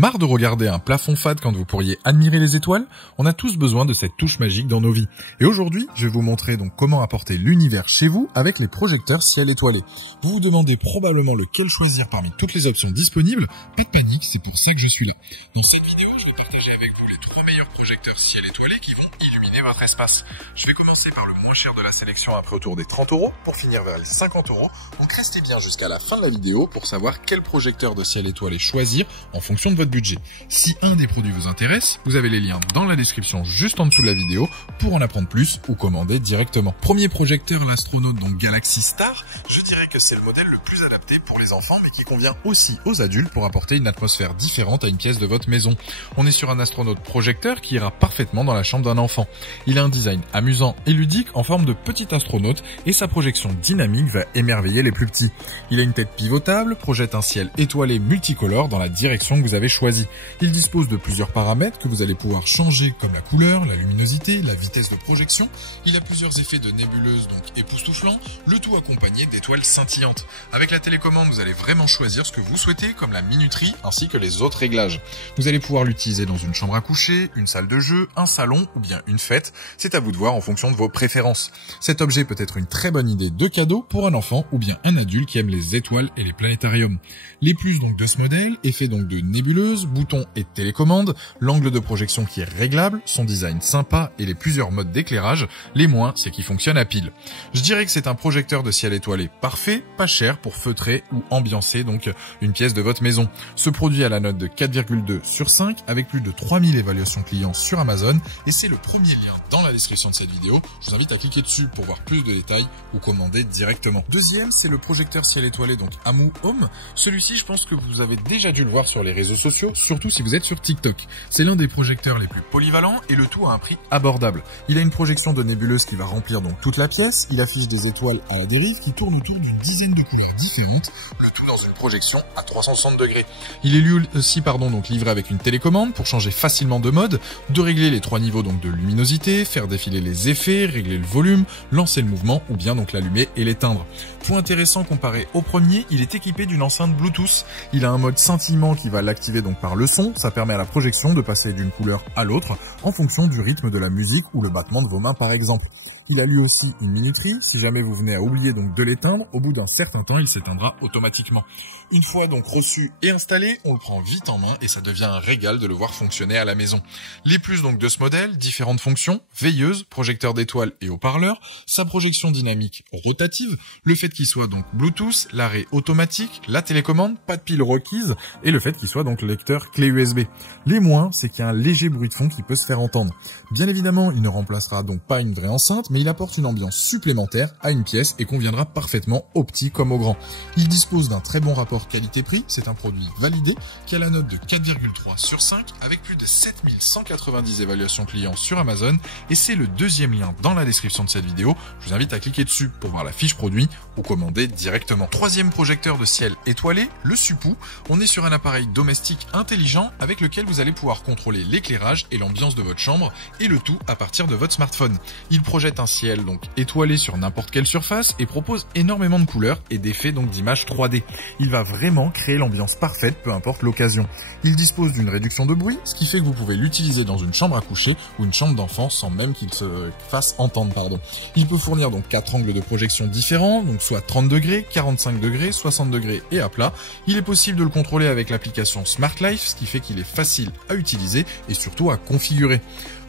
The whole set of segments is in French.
Marre de regarder un plafond fade quand vous pourriez admirer les étoiles? On a tous besoin de cette touche magique dans nos vies. Et aujourd'hui, je vais vous montrer donc comment apporter l'univers chez vous avec les projecteurs ciel étoilé. Vous vous demandez probablement lequel choisir parmi toutes les options disponibles. Pas de panique, c'est pour ça que je suis là. Dans cette vidéo, je vais partager avec vous les 3 meilleurs projecteurs ciel étoilé qui vont illuminer votre espace. Je vais commencer par le moins cher de la sélection à prix autour des 30 € pour finir vers les 50 €. Donc restez bien jusqu'à la fin de la vidéo pour savoir quel projecteur de ciel étoilé choisir en fonction de votre budget. Si un des produits vous intéresse, vous avez les liens dans la description juste en dessous de la vidéo pour en apprendre plus ou commander directement. Premier projecteur, l'astronaute donc Galaxy Star. Je dirais que c'est le modèle le plus adapté pour les enfants mais qui convient aussi aux adultes pour apporter une atmosphère différente à une pièce de votre maison. On est sur un astronaute projecteur qui ira parfaitement dans la chambre d'un enfant. Il a un design amusant et ludique en forme de petit astronaute et sa projection dynamique va émerveiller les plus petits. Il a une tête pivotable, projette un ciel étoilé multicolore dans la direction que vous avez choisie. Il dispose de plusieurs paramètres que vous allez pouvoir changer comme la couleur, la luminosité, la vitesse de projection. Il a plusieurs effets de nébuleuse donc époustouflants, le tout accompagné d'étoiles scintillantes. Avec la télécommande, vous allez vraiment choisir ce que vous souhaitez comme la minuterie ainsi que les autres réglages. Vous allez pouvoir l'utiliser dans une chambre à coucher, une salle de jeu, un salon ou bien une fête. C'est à vous de voir en fonction de vos préférences. Cet objet peut être une très bonne idée de cadeau pour un enfant ou bien un adulte qui aime les étoiles et les planétariums. Les plus donc de ce modèle est fait donc de nébuleuses, boutons et de télécommande, l'angle de projection qui est réglable, son design sympa et les plusieurs modes d'éclairage. Les moins, c'est qu'il fonctionne à pile. Je dirais que c'est un projecteur de ciel étoilé parfait, pas cher pour feutrer ou ambiancer donc une pièce de votre maison. Ce produit a la note de 4,2 sur 5 avec plus de 3000 évaluations clients sur Amazon et c'est le premier lien dans la description de cette vidéo. Je vous invite à cliquer dessus pour voir plus de détails ou commander directement. Deuxième, c'est le projecteur ciel étoilé donc Amu Home. Celui-ci, je pense que vous avez déjà dû le voir sur les réseaux sociaux, surtout si vous êtes sur TikTok. C'est l'un des projecteurs les plus polyvalents et le tout à un prix abordable. Il a une projection de nébuleuse qui va remplir donc toute la pièce. Il affiche des étoiles à la dérive qui tournent autour d'une dizaine de couleurs différentes, le tout dans une projection à 360 degrés. Il est lui aussi donc livré avec une télécommande pour changer facilement de mode, de régler les 3 niveaux donc de luminosité, faire défiler les effets, régler le volume, lancer le mouvement ou bien donc l'allumer et l'éteindre. Point intéressant comparé au premier, il est équipé d'une enceinte Bluetooth. Il a un mode scintillement qui va l'activer donc par le son. Ça permet à la projection de passer d'une couleur à l'autre en fonction du rythme de la musique ou le battement de vos mains par exemple. Il a lui aussi une minuterie. Si jamais vous venez à oublier donc de l'éteindre, au bout d'un certain temps, il s'éteindra automatiquement. Une fois donc reçu et installé, on le prend vite en main et ça devient un régal de le voir fonctionner à la maison. Les plus donc de ce modèle, différentes fonctions, veilleuse, projecteur d'étoiles et haut-parleur, sa projection dynamique rotative, le fait qu'il soit donc Bluetooth, l'arrêt automatique, la télécommande, pas de pile requise et le fait qu'il soit donc lecteur clé USB. Les moins, c'est qu'il y a un léger bruit de fond qui peut se faire entendre. Bien évidemment, il ne remplacera donc pas une vraie enceinte, mais il apporte une ambiance supplémentaire à une pièce et conviendra parfaitement aux petits comme aux grands. Il dispose d'un très bon rapport qualité-prix, c'est un produit validé qui a la note de 4,3 sur 5 avec plus de 7190 évaluations clients sur Amazon et c'est le deuxième lien dans la description de cette vidéo. Je vous invite à cliquer dessus pour voir la fiche produit ou commander directement. Troisième projecteur de ciel étoilé, le Supu. On est sur un appareil domestique intelligent avec lequel vous allez pouvoir contrôler l'éclairage et l'ambiance de votre chambre et le tout à partir de votre smartphone. Il projette un ciel donc étoilé sur n'importe quelle surface et propose énormément de couleurs et d'effets donc d'images 3D. Il va vraiment créer l'ambiance parfaite peu importe l'occasion. Il dispose d'une réduction de bruit, ce qui fait que vous pouvez l'utiliser dans une chambre à coucher ou une chambre d'enfant sans même qu'il se fasse entendre. Il peut fournir donc 4 angles de projection différents, donc soit 30 degrés, 45 degrés, 60 degrés et à plat. Il est possible de le contrôler avec l'application Smart Life, ce qui fait qu'il est facile à utiliser et surtout à configurer.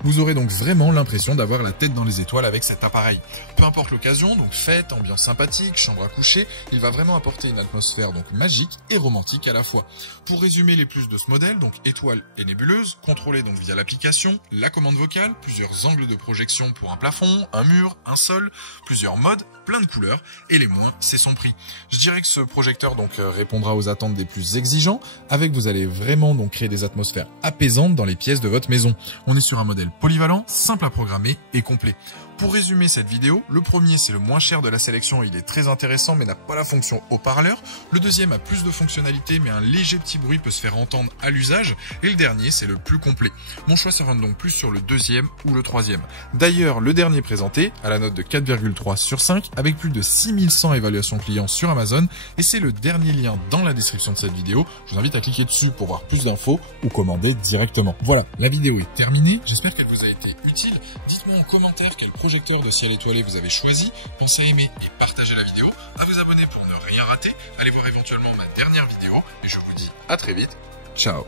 Vous aurez donc vraiment l'impression d'avoir la tête dans les étoiles avec cet appareil. Peu importe l'occasion, donc fête, ambiance sympathique, chambre à coucher, il va vraiment apporter une atmosphère donc magique et romantique à la fois. Pour résumer les plus de ce modèle, donc étoiles et nébuleuses, contrôlées donc via l'application, la commande vocale, plusieurs angles de projection pour un plafond, un mur, un sol, plusieurs modes, plein de couleurs et les moins, c'est son prix. Je dirais que ce projecteur donc répondra aux attentes des plus exigeants, avec vous allez vraiment donc créer des atmosphères apaisantes dans les pièces de votre maison. On est sur un modèle polyvalent, simple à programmer et complet. Pour résumer cette vidéo, le premier c'est le moins cher de la sélection, il est très intéressant mais n'a pas la fonction haut-parleur. Le deuxième a plus de fonctionnalités mais un léger petit bruit peut se faire entendre à l'usage. Et le dernier c'est le plus complet. Mon choix se rend donc plus sur le deuxième ou le troisième. D'ailleurs, le dernier présenté a la note de 4,3 sur 5 avec plus de 6100 évaluations clients sur Amazon et c'est le dernier lien dans la description de cette vidéo. Je vous invite à cliquer dessus pour voir plus d'infos ou commander directement. Voilà, la vidéo est terminée. J'espère qu'elle vous a été utile. Dites-moi en commentaire quel projecteur de ciel étoilé vous avez choisi. Pensez à aimer et partager la vidéo, à vous abonner pour ne rien rater. Allez voir éventuellement ma dernière vidéo et je vous dis à très vite. Ciao.